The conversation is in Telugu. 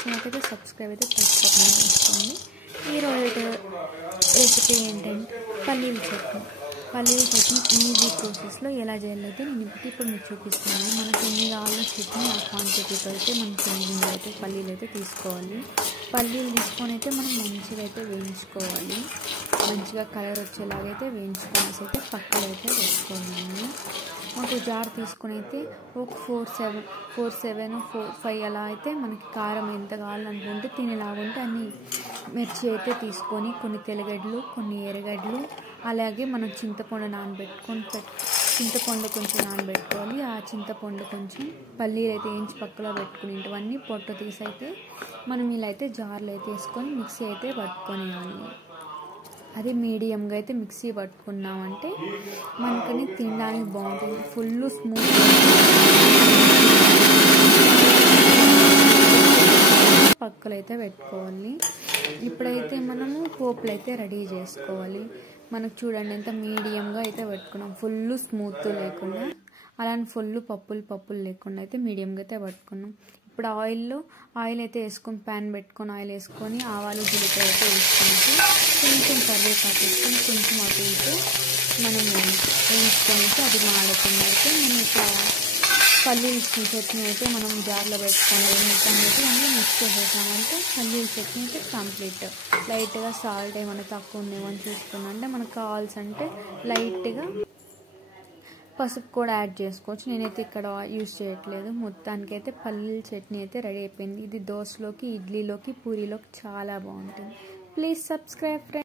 నచ్చినట్లయితే సబ్స్క్రైబ్ అయితే తప్పకుండా చేసుకోండి. ఈరోజు రెసిపీ ఏంటంటే పల్లీల చట్నీ. పల్లీల చట్నీ ఈజీ ప్రాసెస్లో ఎలా చేయాలైతే నేను ఇప్పుడు మీకు చూపిస్తున్నాను. మనకి ఎన్ని కావాలో చట్నీ ఆ క్వాంటిటీతో అయితే మనం పిండిలో అయితే పల్లీలు అయితే తీసుకోవాలి. పల్లీలు తీసుకొని అయితే మనం మంచిగా అయితే వేయించుకోవాలి. మంచిగా కలర్ వచ్చేలాగైతే వేయించుకొనేసి అయితే పక్కన అయితే వేసుకోవాలి. ఒక జార్ తీసుకుని అయితే ఒక 4, 7, 5 అలా అయితే మనకి కారం ఎంత కావాలనుకుంటే తినేలాగుంటే అన్ని మిర్చి అయితే తీసుకొని కొన్ని తెల్లగడ్డలు, కొన్ని ఎర్రగడ్డలు, అలాగే మనం చింతపండు చింతపండు కొంచెం నానబెట్టుకోవాలి. ఆ చింతపండు కొంచెం పల్లీలు అయితే వేయించి పక్కలో పెట్టుకుని ఇవన్నీ పొట్టు తీసి అయితే మనం ఇలా అయితే జార్లో అయితే వేసుకొని మిక్సీ అయితే పట్టుకొనేయాలి. అది మీడియంగా అయితే మిక్సీ పట్టుకున్నామంటే మనకని తినడానికి బాగుంటుంది. ఫుల్ స్మూత్ పక్కలు అయితే పెట్టుకోవాలి. ఇప్పుడైతే మనము పోపులు అయితే రెడీ చేసుకోవాలి. మనకు చూడండి ఎంత మీడియంగా అయితే పెట్టుకున్నాం. ఫుల్ స్మూత్ లేకుండా అలానే ఫుల్ పప్పులు లేకుండా అయితే మీడియంగా అయితే పట్టుకున్నాం. ఇప్పుడు ఆయిల్ అయితే వేసుకొని ప్యాన్ పెట్టుకొని ఆయిల్ వేసుకొని ఆవాలు జీలకర్ర అయితే వేసుకొని కొంచెం కరివేపాకు వేసుకొని కొంచెం అటు ఇటు మనం వేయించుకొని అయితే అది మాడకుండా అయితే మనం ఇట్లా పల్లీల చట్నీ అయితే మనం జార్లో పెట్టుకొని మొత్తం అయితే అన్నీ మిక్స్ చేసేసామంటే పల్లీల చట్నీ అయితే కంప్లీట్. లైట్గా సాల్ట్ ఏమైనా తక్కువ ఉందేమని చూసుకున్నంటే మనకు కావాల్సంటే లైట్గా పసుపు కూడా యాడ్ చేసుకోవచ్చు. నేనైతే ఇక్కడ యూజ్ చేయట్లేదు. మొత్తానికి అయితే పల్లీల చట్నీ అయితే రెడీ అయిపోయింది. ఇది దోశలోకి, ఇడ్లీలోకి, పూరీలోకి చాలా బాగుంటుంది. Please subscribe friends.